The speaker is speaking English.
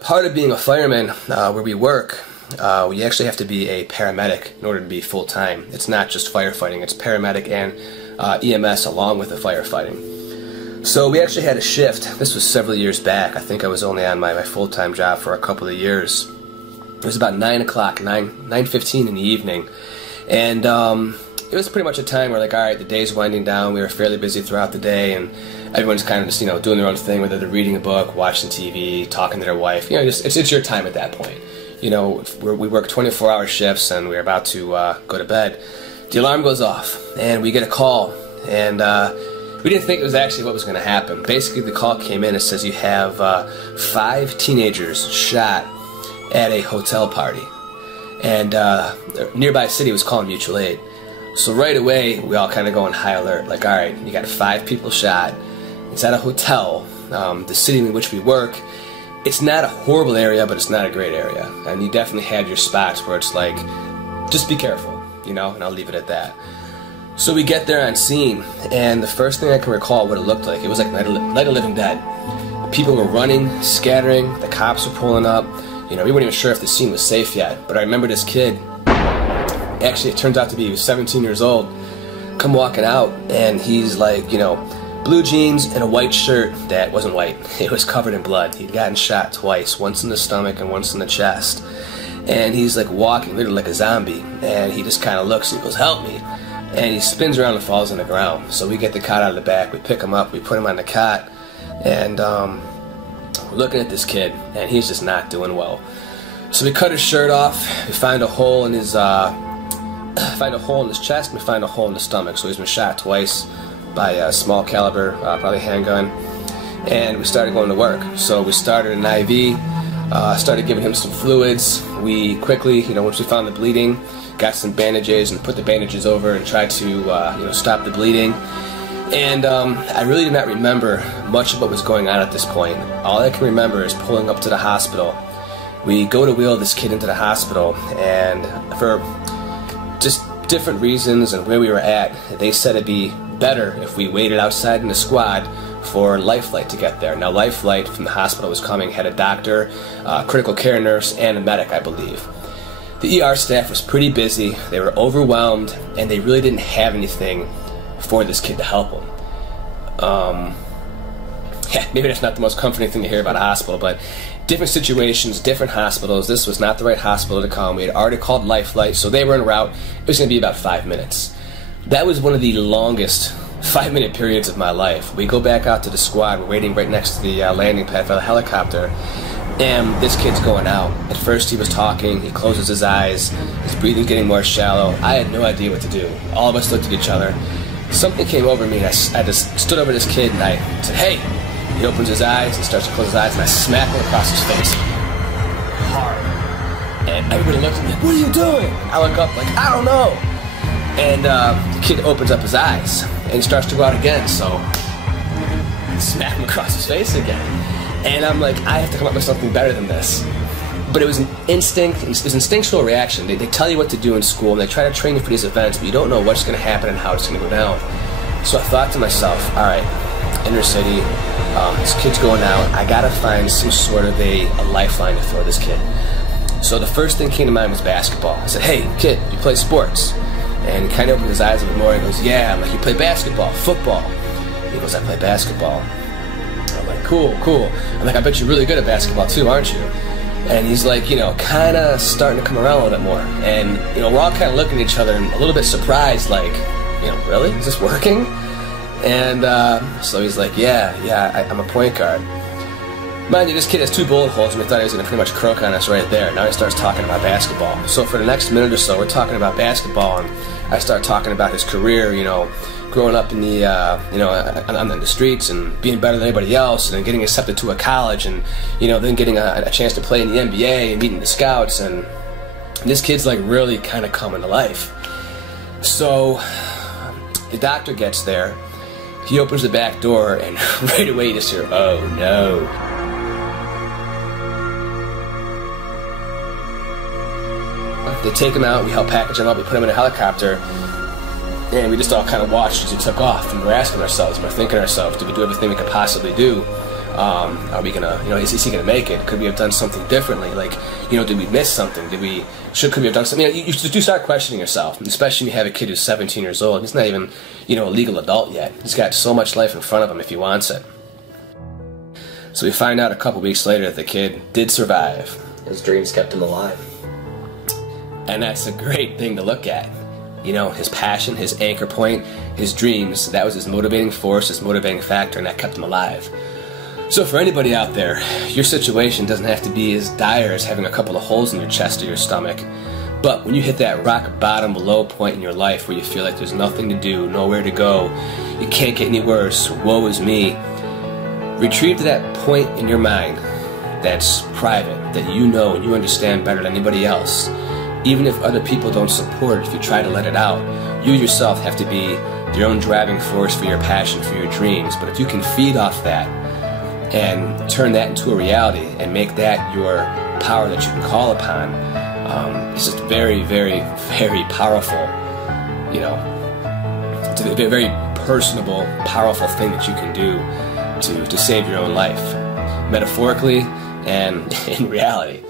Part of being a fireman, where we work, we actually have to be a paramedic in order to be full-time. It's not just firefighting, it's paramedic and EMS along with the firefighting. So we actually had a shift. This was several years back. I think I was only on my full-time job for a couple of years. It was about 9 o'clock, 9:15 in the evening. And it was pretty much a time where, like, alright, the day's winding down, we were fairly busy throughout the day, and everyone's kind of just, doing their own thing, whether they're reading a book, watching TV, talking to their wife. It's your time at that point. We work 24-hour shifts, and we're about to go to bed. The alarm goes off, and we get a call, and we didn't think it was actually what was going to happen. Basically, the call came in. It says you have 5 teenagers shot at a hotel party, and a nearby city was calling mutual aid. So right away, we all kind of go on high alert, like, all right, you got 5 people shot. It's at a hotel. The city in which we work, it's not a horrible area, but it's not a great area. And you definitely have your spots where it's like, just be careful, and I'll leave it at that. So we get there on scene, and the first thing I can recall what it looked like, it was like Night of Living Dead. People were running, scattering, the cops were pulling up. We weren't even sure if the scene was safe yet, but I remember this kid, actually it turns out to be he was 17 years old, come walking out, and he's like, blue jeans and a white shirt that wasn't white. It was covered in blood. He'd gotten shot twice, once in the stomach and once in the chest. And he's like walking literally like a zombie, and he just kind of looks and he goes, help me. And he spins around and falls on the ground. So we get the cot out of the back, we pick him up, we put him on the cot, and we're looking at this kid, and he's just not doing well. So we cut his shirt off, we find a hole in his chest, and we find a hole in the stomach. So he's been shot twice by a small caliber, probably handgun, and we started going to work. So we started an IV, started giving him some fluids. We quickly, once we found the bleeding, got some bandages and put the bandages over and tried to, stop the bleeding. And I really do not remember much of what was going on at this point. All I can remember is pulling up to the hospital. We go to wheel this kid into the hospital, and for just different reasons and where we were at, they said it'd be better if we waited outside in the squad for Life Flight to get there. Now, Life Flight from the hospital was coming, had a doctor, critical care nurse, and a medic, I believe. The ER staff was pretty busy, they were overwhelmed, and they really didn't have anything for this kid to help him. Maybe that's not the most comforting thing to hear about a hospital, but different situations, different hospitals. This was not the right hospital to come. We had already called Life Flight, so they were en route. It was going to be about 5 minutes. That was one of the longest 5-minute periods of my life. We go back out to the squad. We're waiting right next to the landing pad for the helicopter, and this kid's going out. At first he was talking, he closes his eyes, his breathing's getting more shallow. I had no idea what to do. All of us looked at each other. Something came over me, and I just stood over this kid and I said, hey. He opens his eyes, he starts to close his eyes, and I smack him across his face hard. And everybody looks at me like, what are you doing? I look up like, I don't know. And the kid opens up his eyes, and he starts to go out again, so I smack him across his face again. And I'm like, I have to come up with something better than this. But it was an instinct, it was an instinctual reaction. They tell you what to do in school, and they try to train you for these events, but you don't know what's going to happen and how it's going to go down. So I thought to myself, all right, inner city, this kid's going out, I gotta find some sort of a lifeline to throw this kid. So the first thing that came to mind was basketball. I said, hey kid, you play sports? And he kind of opened his eyes a bit more and goes, yeah. I'm like, you play basketball, football? He goes, I play basketball. I'm like, cool. I'm like, I bet you're really good at basketball too, aren't you? And he's like, kind of starting to come around a little bit more. And, we're all kind of looking at each other and a little bit surprised, like, really? Is this working? And so he's like, yeah, I'm a point guard. Mind you, this kid has 2 bullet holes, and we thought he was going to pretty much croak on us right there. Now he starts talking about basketball. So for the next minute or so, we're talking about basketball, and I start talking about his career, growing up in the, on the streets and being better than anybody else, and then getting accepted to a college, and, then getting a chance to play in the NBA and meeting the scouts, and this kid's like really kind of coming to life. So the doctor gets there. He opens the back door, and right away you just hear, oh no. They take him out, we help package him up, we put him in a helicopter, and we just all kind of watched as he took off, and we're asking ourselves, we're thinking to ourselves, did we do everything we could possibly do? Are we gonna, is he gonna make it? Could we have done something differently? Like, did we miss something? Could we have done something? You do start questioning yourself, especially when you have a kid who's 17 years old. He's not even, a legal adult yet. He's got so much life in front of him if he wants it. So we find out a couple weeks later that the kid did survive. His dreams kept him alive. And that's a great thing to look at. His passion, his anchor point, his dreams, that was his motivating force, his motivating factor, and that kept him alive. So for anybody out there, your situation doesn't have to be as dire as having a couple of holes in your chest or your stomach. But when you hit that rock bottom low point in your life where you feel like there's nothing to do, nowhere to go, you can't get any worse, woe is me, retrieve to that point in your mind that's private, that you know and you understand better than anybody else. Even if other people don't support it, if you try to let it out, you yourself have to be your own driving force for your passion, for your dreams. But if you can feed off that and turn that into a reality and make that your power that you can call upon, it's just very, very, very powerful. It's a very personable, powerful thing that you can do to save your own life, metaphorically and in reality.